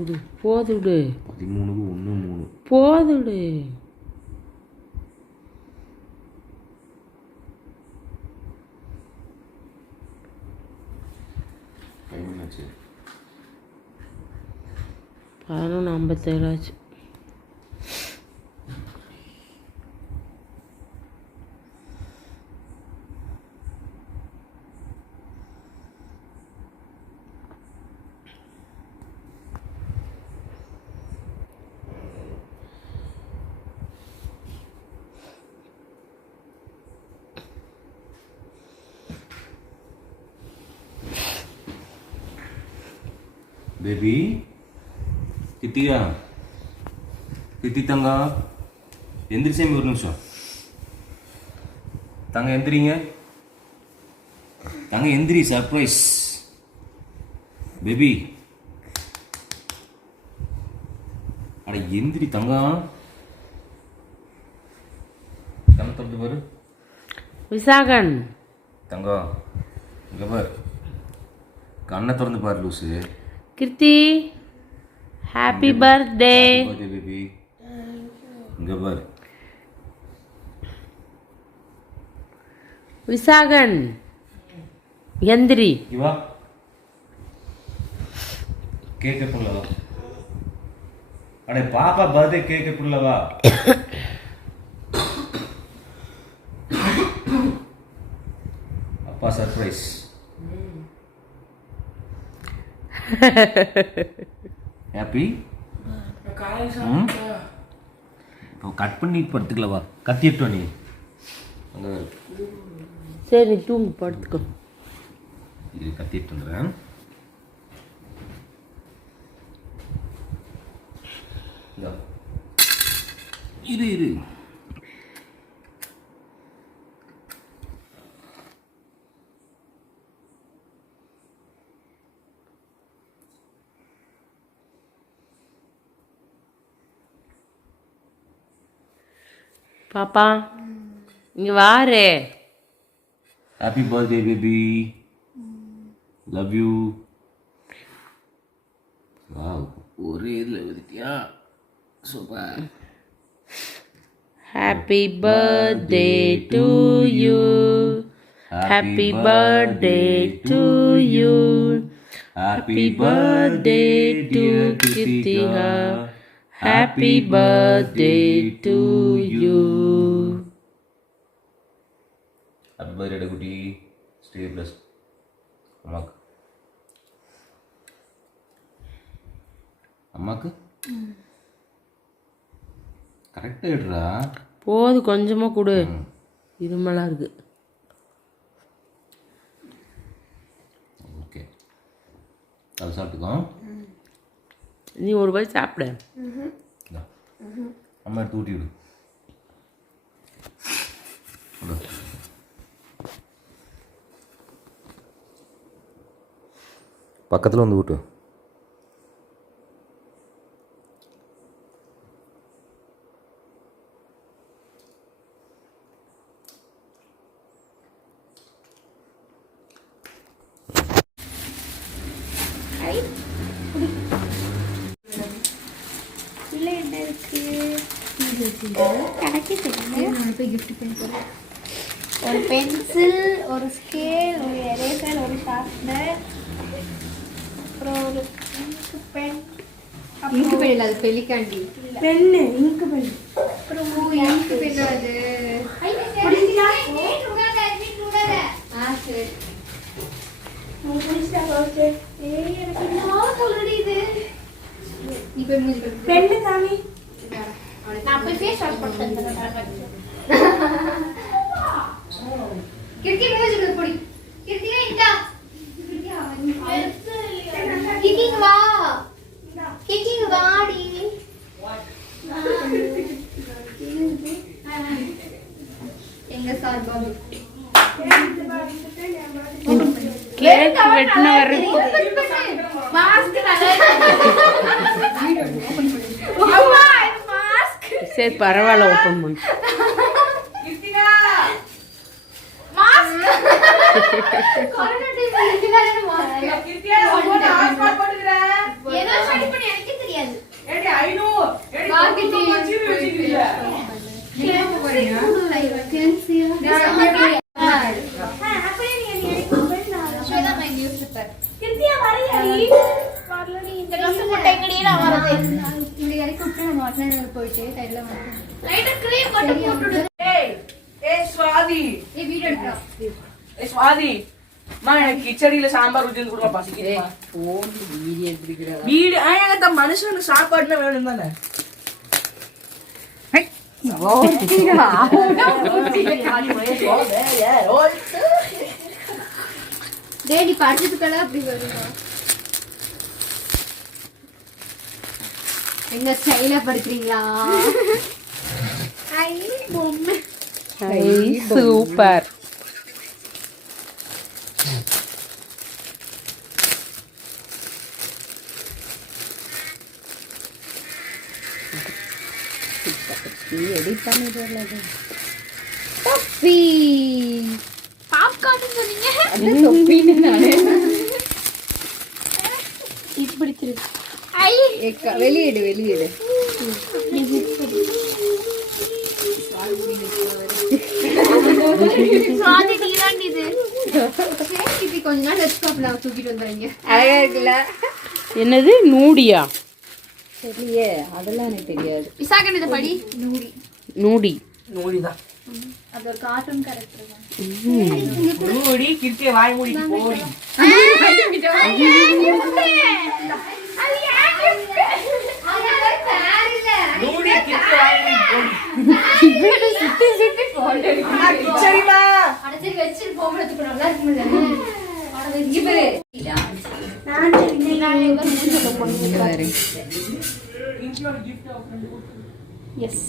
விடு போது விடு 13க்கு 1 3 போது விடு. டைம் என்னாச்சு? 11:57 ஆச்சு. பேபி கித்தியா கித்தி தங்கா எந்திரிச்சேன் ஒரு நிமிஷம். தங்க எந்திரிங்க, தங்க எந்திரி, சர்ப்ரைஸ் பேபி. அட எந்திரி தங்கா, கண்ணை திறந்து பாரு. விசாகன் தங்கா இங்க பாரு, கண்ணை திறந்து பாரு லூசு. Kriti happy birthday. பேபி இங்க பாரு. விசாகன் எந்திரி. இவா கேக் புள்ளவா. அடே பாப்பா பர்த்டே கேக் புள்ளவா. அப்பா சர்ப்ரைஸ். ஹாப்பி கட் பண்ணி படுத்துக்கலவா, கத்திட்டு நீ அங்கே. சரி நீ தூங்கு, படுத்துக்கோ. இது கத்திட்டு வந்துடுறேன். இரு இரு. பாப்பா இங்க வாரு. Happy birthday baby, love you. Wow, ஒரே இதில் எழுதிட்டியா, super. Happy birthday to you, happy birthday to you, happy birthday to Krithika, happy birthday to you. Happy birthday குட்டி, ஸ்டே பிளஸ். அம்மாக்கு அம்மாக்கு கரெக்டாக எடுறா. போது கொஞ்சமாக கொடு, இருமலாக இருக்கு. ஓகே, அது சாப்பிட்டுக்கோ. நீ ஒரு வாய் சாப்பிட. அம்மா எடுத்து ஊட்டி விடு. பக்கத்தில் வந்து ஊட்டு. ஒரு பென்சில், ஒரு ஸ்கேல், ஒரு எரேசர், ஒரு ஷார்ப்னர், அப்புறம் ஒரு இங்க் பென். இங்க் பென் இல்ல, அது பெலிகாண்டி பென்னு, இங்க் பென். அப்புறம் இங்க் பென் அது. புரியுதா? சரி. புரியுதா ஓகே. எனக்கு இன்னும் சொல்லுடி இது. இப்போ மூஞ்சி பென்னு காமி. நான் போய் ஃபேஸ் வாஷ் பண்ணிட்டு வந்துறேன். கிறுக்கி மூஞ்சில போடி. கிறுக்கியா இந்தா. கிக்கிங் வா. கிக்கிங் வாடி. எங்க சார் பாபு. கேக் வெட்டின வரைக்கும் மாஸ்க் நல்லா அம்மா மாஸ்க். சரி பரவாயில்ல, ஓப்பன் பண்ணு. கொரோனா டைம்ல இதுதானே மாஸ்க். கிருத்தியா போன் ஆஃப் பண்ணுறேன். ஏதோ சரி பண்ணி எனக்கு கிச்சடியில சாம்பார் ஊத்தி கொடுக்க பசிக்கிறேன் வீடு மனுஷனுக்கு சாப்பாடுனா வேணும் தானே டேடி படிச்சதுக்கெல்லாம் அப்படி வருமா எங்க ஸ்டைலா படுத்துறீங்களா ஐ பொம்மை சூப்பர். எடிட் பண்ணிடுறது தொப்பி பாப்கார்ன் சொன்னீங்க அது தொப்பின்னு நானே இப்படி திருப்பி ஐ வெளியிடு சாதி நீதான் இது இது கொஞ்ச நாள் வச்சுக்கோப்பல தூக்கிட்டு வந்தாங்க அழகா இருக்குல்ல. என்னது நூடியா? சரியே அதெல்லாம் எனக்கு தெரியாது. விசாகன் இத படி நூடி நூடிதான். அது ஒரு கார்ட்டூன் கரெக்டர் தான். நூடி கிறுக்கே வாய் மூடிட்டு போடி. நூடி கிறுக்கே வாய் மூடிட்டு போடி. இவட சுத்தி போடு. சரிமா அடச்சி வெச்சு போறதுக்கு நல்லா இருக்கும்ல. அட இங்க நான் மூஞ்சில போடுங்க பாரு. எஸ்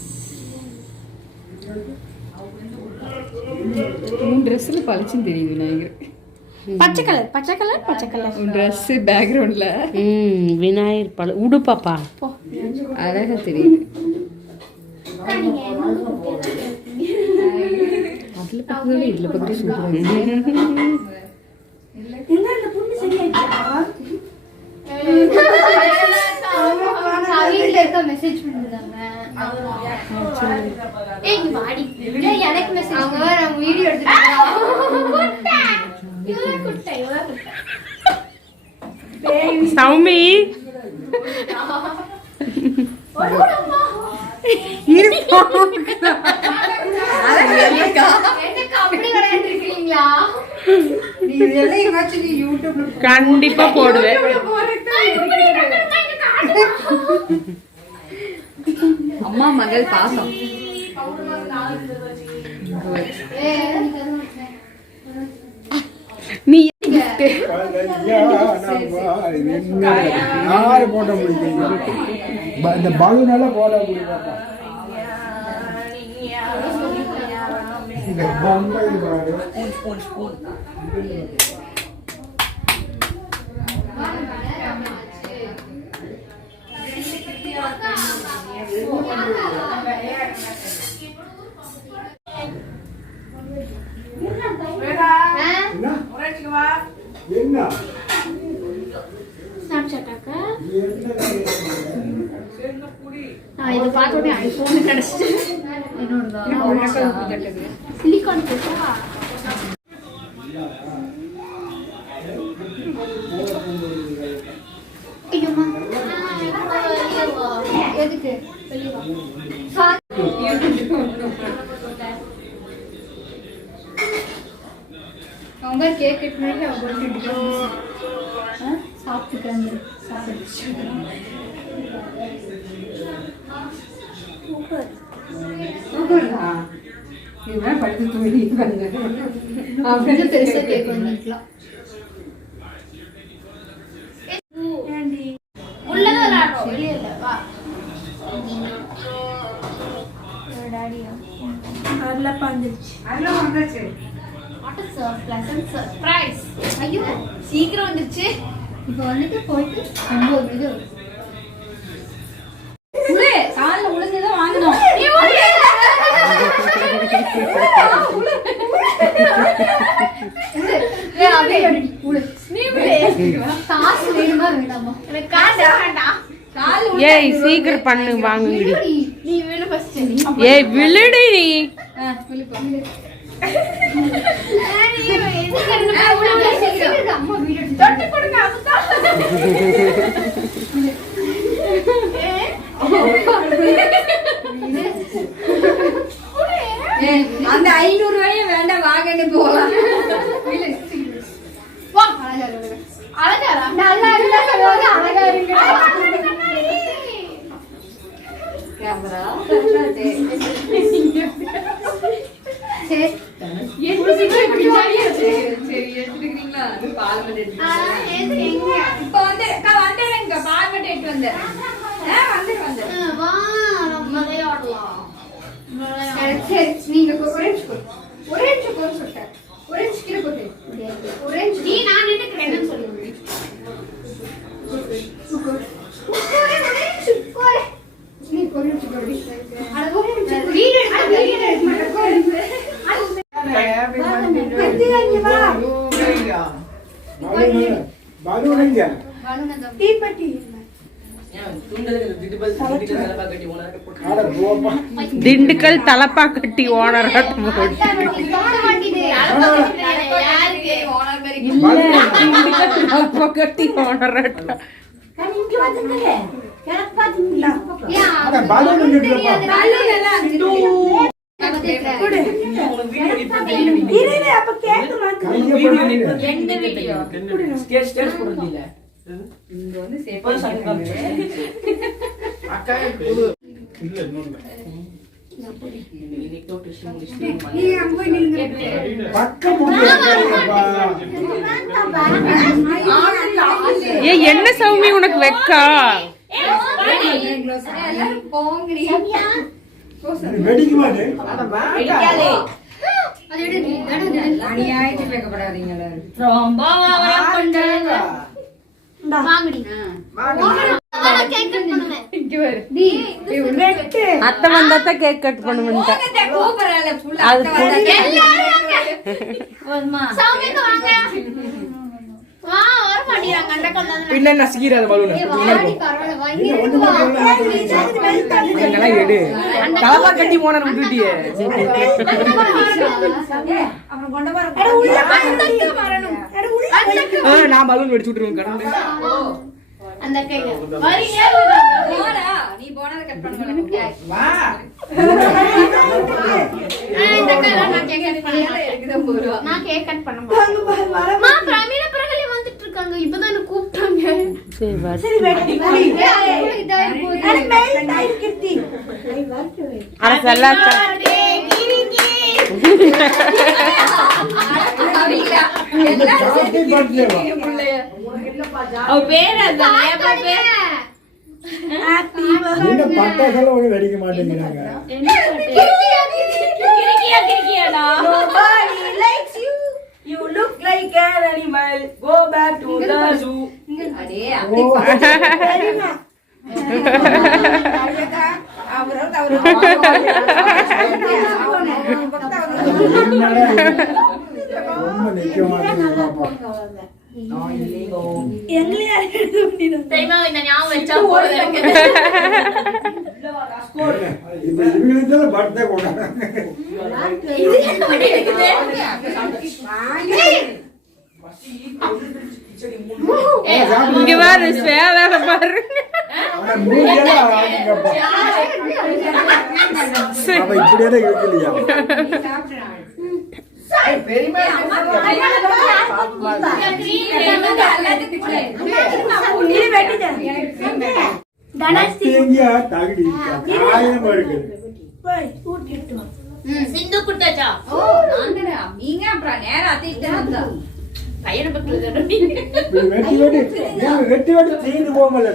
உன் ட்ரெஸ்ல பளிச்சுன்னு தெரியுது விநாயகர். பச்சை கலர் உன் ட்ரெஸ் பேக்ரவுண்ட்ல விநாயகர் பல உடுப்பாப்பா அழகா தெரியுது. அதுல பக்கத்துல இதுல பக்கத்துல சூப்பரா மெசேஜ் பண்ணிருந்தாங்க. ஏய் வாடி எனக்கு மெசேஜ் அவங்க வீடியோ எடுத்துட்டாங்க. சௌமி கண்டிப்பா போடுவேன். அம்மா மகள் பாசம். நீ யாரு போட்ட முடியும் இந்த பலூனால போட முடியும். இந்த பொம்மை பாரு என்ன ஸ்னாப்சாட்டாக்கா நான் இத பார்த்த உடனே ஐபோன் கிடைச்சிட்டு என்னோடதா சிலிகான் போட்டா ஐயோமா எதுக்கு வெளிய வா அவங்க கேக் கட்டினாங்க. அவங்க சாப்பிட்டுக்காங்க. இதுதான் படுத்து தூங்கி அவங்க பெருசா கேக் பண்ணிக்கலாம். உள்ளதான் விளையாடுறோம் வெளியே இல்லை. வா டாடியா அதில் வந்துருச்சு. What is pleasant surprise. ஐயோ சீக்கிரம் வந்துருச்சு. இப்போ வந்துட்டு போயிட்டு 9 இது காலில் உளுந்துதான் வாங்கணும். காசு வேணுமா வேண்டாமா? எனக்கு காசு வேண்டாம். காலில் ஏய் சீக்கிரம் பண்ணு வாங்குங்கடி. நீ வேணும் ஃபர்ஸ்ட். ஏய் விழுடி நீ. அம்மா வீடியோ தொட்டு கொடுங்க அதுதான். அந்த 500 ரூபாயே வேண்டாம் வாங்கன்னு போலாம். வா அழகா நல்லா இல்ல சொல்லுவாங்க அழகா இருக்கு. கேமரா சரி எடுத்துக்கிறீங்களா? பால் மட்டும் எடுத்து எது எங்க இப்ப வந்து வந்துடுங்க. பால் மட்டும் எடுத்து வந்துடுறேன். வந்துடுறேன். வா நம்ம விளையாடலாம். சரி நீங்க ஒரே நிமிஷம் சொல்லிட்டேன். ஒரே நிமிஷம் கீழே போட்டு ஒரே நிமிஷம். நீ நான் நின்னுக்கிறேன்னு சொல்லுங்க. நீ ஒரு நிமிஷம் போடு. அது ஒரு நிமிஷம் வீடியோ எடுக்க மாட்டேன். திண்டுக்கல் தலப்பா கட்டி ஓனர் தலப்பா கட்டி ஓனர் ஏய் என்ன சௌமி உனக்கு வெக்கா? அத்தை வந்தாத்தான் கேக் கட் பண்ணுவேன். அது பின்ன நசிக்கிறாத பலூன் எடு தலப்பா கட்டி போன விட்டுட்டியே. நான் பலூன் வெடிச்சு விட்டுருவேன் கடந்து. அந்த கேக் நீ போனதை கட் பண்ணுவேன். நான் கேக் கட் பண்ண மாட்டேன். பிரமிளா பிரகலி வந்துட்டு இருக்காங்க. இப்பதான் என்ன கூப்பிட்டாங்க. வெடிக்க மாட்டேங்கிறாங்க. You look like an animal. Go back to the zoo. இங்க பாரு ஸ்வேதால பாரு. சிந்து குட்டாச்சா நீங்க அப்புறம் நேரம் அத்திட்டு பையனை பக்கத்துல வெட்டி வெட்டி தீந்து போகல.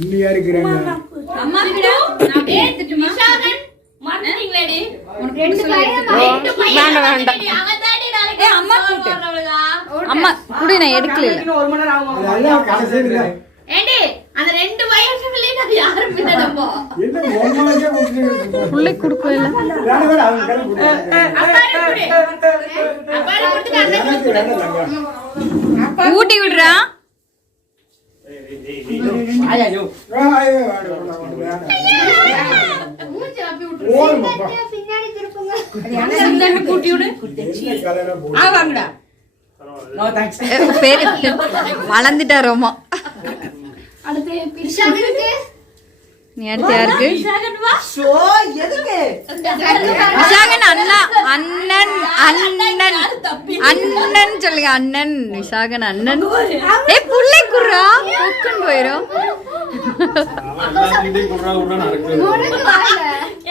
இன்னியா இருக்கிறாங்க. அம்மா கிட்ட நான் ஏத்துட்டுமா மாட்டீங்களேடி அம்மா குடி நான் எடுக்கல. ஒரு மணி நேரம் ஆகும். ஏண்டி அந்த ரெண்டு வயசுலயே நான் யாரும் பின்னடப்போ என்ன ஒருமாக்கே கொடுத்து புள்ளை கொடுக்கவே இல்லை. வேற வேற அவங்க கையில கொடுத்து ஊட்டி விடுறா. மூஞ்சி அப்பி விட்டு பின்னாடி திருப்புங்க. கூட்டி விடு. வாங்கடா. No thanks. வளர்ந்துட்டா ரோமா. அடுத்து விஷாகனுக்கு நீ அடுத்து யாருக்கு? ஷோ எதுக்கு? விஷாகன் அண்ணா அண்ணன் அண்ணன் அண்ணன் சொல்லுங்க. அண்ணன் விஷாகன் அண்ணன். புள்ளை குடுறா கொக்குன்னு போயிரும். உனக்கு வாங்க.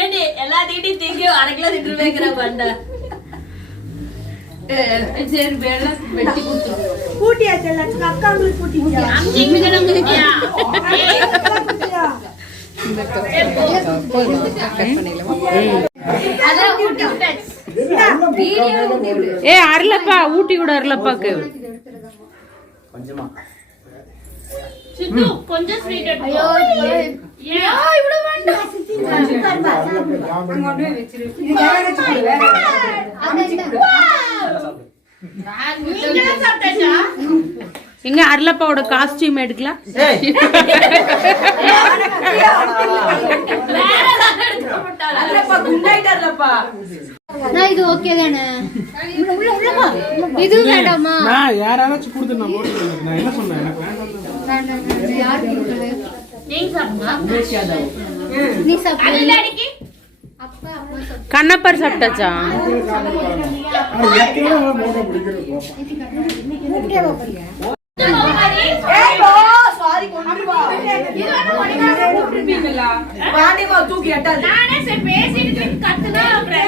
ஏண்டி எல்லாத்தையும் தீங்கி அரைக்கில திட்டு வைக்கிற பண்ட. சரி வேலை வெட்டி கொடுத்துருவோம். கூட்டியாச்சு எல்லாத்துக்கும். அக்காங்களுக்கு கூட்டியா? ஏ அருளப்பா ஊட்டி விடு அருளப்பாக்கு. சித்து கொஞ்சம் ஸ்வீட் எடுத்து. ஐயோ இவ்வளவு வேண்டாம். எங்க அருளப்பாவோட காஸ்டியூம் எடுக்கலாம். நான் இது ஓகே தானே? இது வேண்டாமா? நான் யாராச்சும் கொடுத்து நான் போட்டுக்கிறேன். நான் என்ன சொன்னேன்? எனக்கு வேண்டாம். யாருக்கு கொடுக்குறது? நீ சாப்பிடுமா? நீ சாப்பிடு. அப்பா அப்பா சாப்பிடு. கண்ணப்பர் சாப்பிட்டாச்சா? சாரி கொண்டு வா. இது வந்து ஒடிமா கூப்பிடுவீங்களா? வாடிமா தூக்கி எட்டாது. நானே சரி பேசிட்டு கத்துனா அப்புறம்